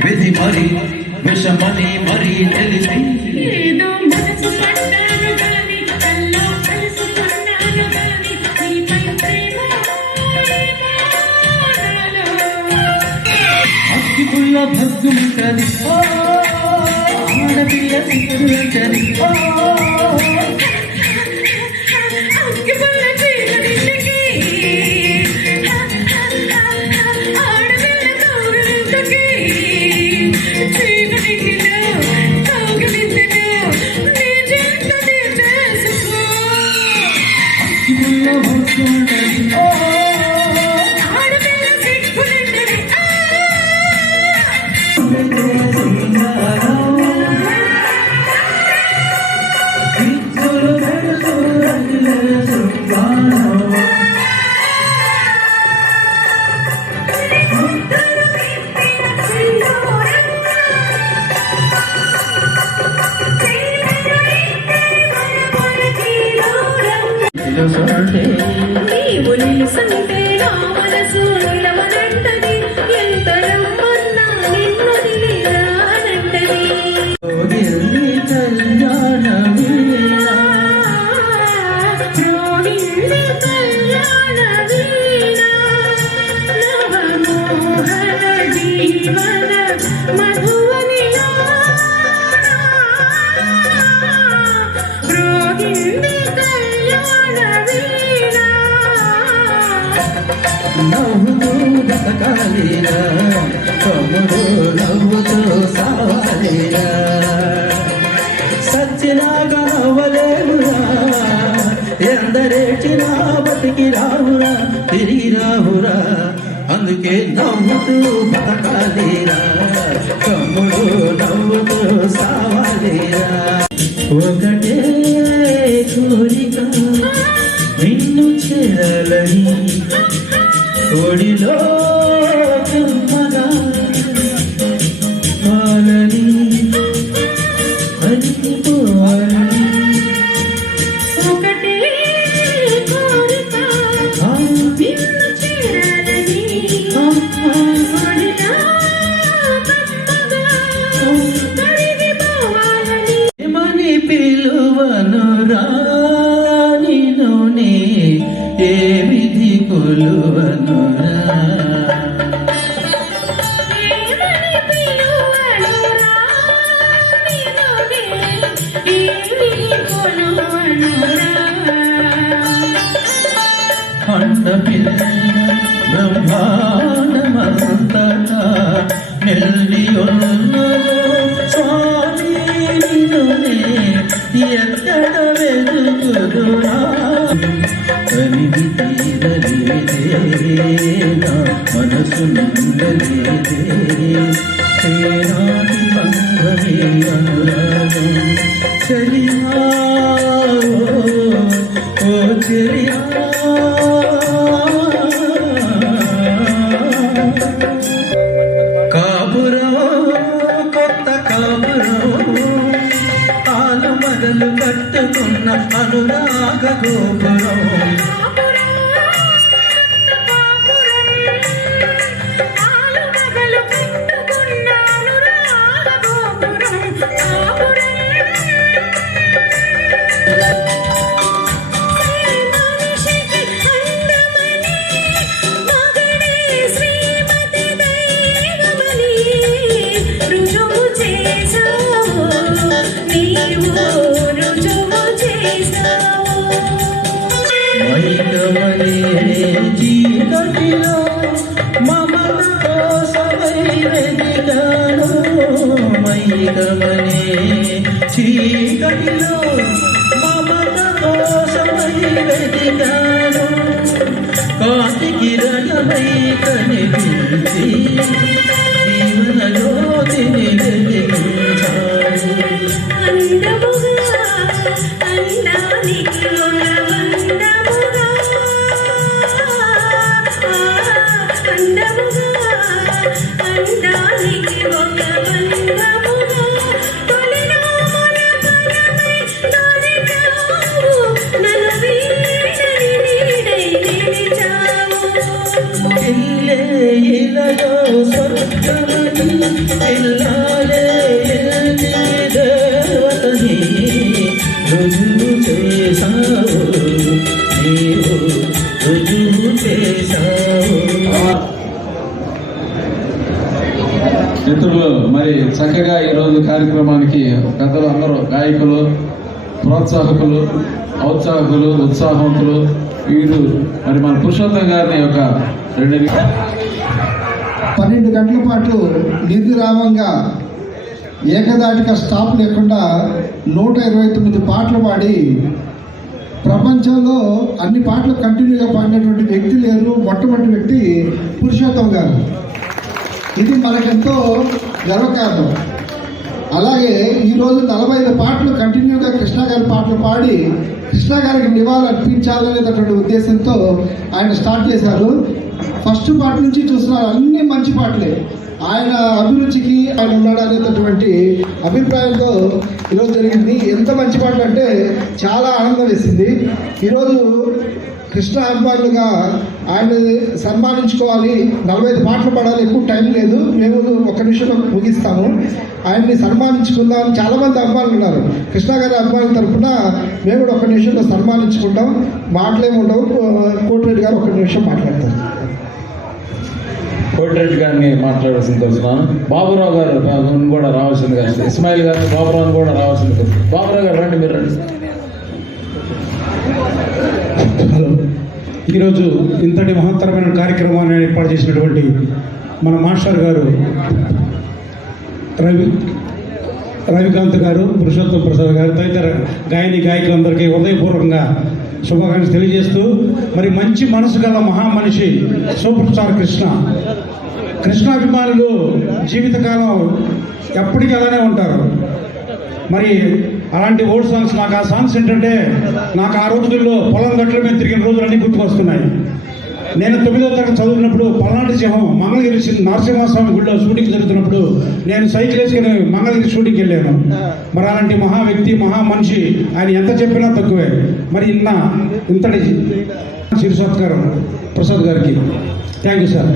విధి మరి విషమని మరి తెలిసి ఏదో మనసు పడ్డాను గాని కల్లో కలుసుకున్నాను గాని నీపై ప్రేమ అగ్గిపుల్ల భగ్గుంటది ఆడపిల్ల సిగ్గుంటది అగ్గిపుల్ల చీకటికి నీవు నిలుసంటే నా మనసు నిలవనంటది ఎంత రమ్మన్నా నిన్ను నిలిరానంటది ప్రోగింది కళ్యాణ వీణ నవమోహన జీవన మధువని ప్రోగింది నవ్వుతూ బతకాలిరా కొమ్ముడు నవ్వుతూ సావాలిరా సచ్చినాగా నవ్వలేవురా ఎందరేటినా బతికి రావురా తిరిగి రావురా అందుకే నవ్వుతూ బతకాలిరా కొమ్ముడు నవ్వుతూ సావాలిరా ఒకటే కోరిక నిన్ను చేయాలని ఒడిలో కమ్మగా పాలని మరిచిపోవాలని ఒకటే కోరిక నిన్ను చేయాలని ఒడిలో కమ్మగా కరిగిపోవాలని ఏమని పిలువను రానినునే ఏ విధి కొలువనురా అండపిల్ల బ్రహ్మాండమంతటా నెల్లియొన్నదో స్వామి నిన్నునే ఎక్కడ వెతుకుదురా కనివి తీరలేదే నా మనసు నిండలేదే ఏనాటి బంధమే అనురాగం చెలియా ఓ చెలియా కాపురం కొత్త కాపురం ఆలు మొదలు కట్టుకున్న అనురాగ గోపురం చీకటిలో మమత కోసమై వెతికాను మైకమనే చీకటిలో మమత కోసమై వెతికాను కాంతి కిరణమై కనిపించి జీవన జ్యోతిని వెలిగించాను అందముగా అందానికి ఒక బంధముగా అందముగా అందానికి ఒక బంధముగా తొలినామన పరమై దొరికావు నన్ను వీడని నీడై నిలిచావు ఇల్లే ఇలలో స్వర్గమని ఇల్లాలే ఇంటికి దేవతని రుజువు చేశావు నీవు రుజువు చేశావు. మిత్రులు మరి చక్కగా ఈరోజు కార్యక్రమానికి పెద్దలు అందరూ గాయకులు, ప్రోత్సాహకులు, ఔత్సాహకులు, ఉత్సాహవంతులు వీరు మరి మన పురుషోత్తం గారిని ఒక 12 గంటల పాటు నిర్విరామంగా ఏకదాటిగా స్టాప్ లేకుండా 129 పాటలు పాడి ప్రపంచంలో అన్ని పాటలు కంటిన్యూగా పాడినటువంటి వ్యక్తి లేరు. మొట్టమొదటి వ్యక్తి పురుషోత్తం గారు. ఇది మనకెంతో గర్వకారణం. అలాగే ఈరోజు 45 పాటలు కంటిన్యూగా కృష్ణ గారి పాటలు పాడి కృష్ణ గారికి నివాళులు అర్పించాలనేటటువంటి ఉద్దేశంతో ఆయన స్టార్ట్ చేశారు. ఫస్ట్ పాట నుంచి చూస్తున్నారు, అన్ని మంచి పాటలే. ఆయన అభిరుచికి ఆయన ఉన్నాడు అనేటటువంటి అభిప్రాయంతో ఈరోజు జరిగింది. ఎంత మంచి పాటలు అంటే చాలా ఆనందం వేసింది. ఈరోజు కృష్ణ అభిమానులుగా ఆయన సన్మానించుకోవాలి. 45 పాటలు పాడాలి, ఎక్కువ టైం లేదు, మేము 1 నిమిషంలో ముగిస్తాము. ఆయన్ని సన్మానించుకుందాం. చాలామంది అభిమానులు ఉన్నారు. కృష్ణ గారి అభిమానుల తరఫున మేము కూడా 1 నిమిషంలో సన్మానించుకుంటాం. మాటలేమి ఉండవు. కోటిరెడ్డి గారు 1 నిమిషం మాట్లాడతారు. కోటిరెడ్డి గారిని మాట్లాడాల్సింది తెలుసున్నాను. బాబురావు గారు కూడా రావాల్సింది కాదు. ఇస్మాయిల్ గారు, బాబురావు కూడా రావాల్సింది కాదు. బాబురావు గారు రండి, మీరు రండి. హలో, ఈరోజు ఇంతటి మహత్తరమైన కార్యక్రమాన్ని ఏర్పాటు చేసినటువంటి మన మాస్టర్ గారు రవికాంత్ గారు, పురుషోత్తం ప్రసాద్ గారు, తదితర గాయని గాయకులందరికీ హృదయపూర్వకంగా శుభాకాంక్షలు తెలియజేస్తూ, మరి మంచి మనసు గల మహామనిషి సూపర్ స్టార్ కృష్ణాభిమానులు జీవితకాలం ఎప్పటికీ అలానే ఉంటారు. మరి అలాంటి ఓల్డ్ సాంగ్స్, నాకు ఆ సాంగ్స్ ఏంటంటే నాకు ఆ రోజుల్లో పొలం గట్ల మీద తిరిగిన రోజులన్నీ గుర్తుకొస్తున్నాయి. నేను 9వ తరగతి చదువుతున్నప్పుడు పల్నాటి సింహం మంగళగిరి నరసింహస్వామి గుడిలో షూటింగ్ జరుగుతున్నప్పుడు నేను సైకిల్ వేసుకుని మంగళగిరి షూటింగ్కి వెళ్ళాను. మరి అలాంటి మహా వ్యక్తి, మహా మనిషి, ఆయన ఎంత చెప్పినా తక్కువే. మరి ఇంతటి శిరసత్కారం ప్రసాద్ గారికి. Thank you sir.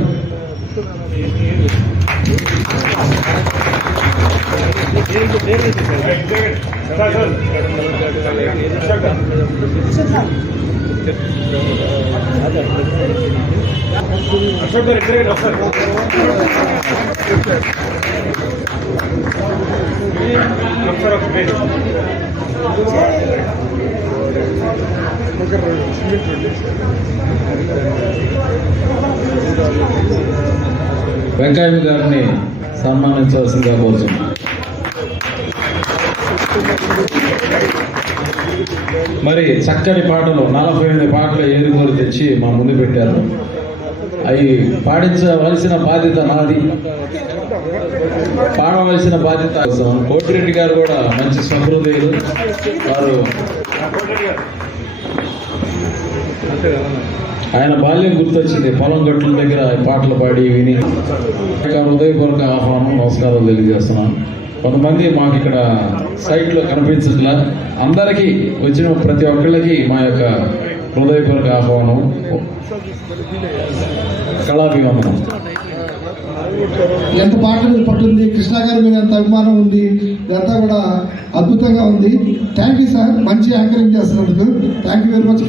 వెంకయ్య గారిని సన్మానించవలసిందిగా కోరుతున్నాను. మరి చక్కని పాటలు 48 పాటలు ఏరుకోరు తెచ్చి మా ముందు పెట్టారు. అవి పాడించవలసిన బాధ్యత నాది, పాడవలసిన బాధ్యత కోటిరెడ్డి గారు కూడా మంచి సహృదయులు. వారు ఆయన బాల్యం గుర్తొచ్చింది. పొలం గట్ల దగ్గర పాటలు పాడి విని హృదయపూర్వక ఆహ్వానం, నమస్కారాలు తెలియజేస్తున్నాను. కొంతమంది మాకు ఇక్కడ సైట్లో కనిపించట్లా. అందరికీ వచ్చిన ప్రతి ఒక్కళ్ళకి మా యొక్క హృదయపూర్వక ఆహ్వానం, కళాభివందనం. ఎంత పాట మీద పట్టుంది, కృష్ణ గారి మీద ఎంత అభిమానం ఉంది, ఇదంతా కూడా అద్భుతంగా ఉంది. థ్యాంక్ యూ సార్, మంచి యాంకరింగ్ చేస్తున్నందుకు. Thank you very much.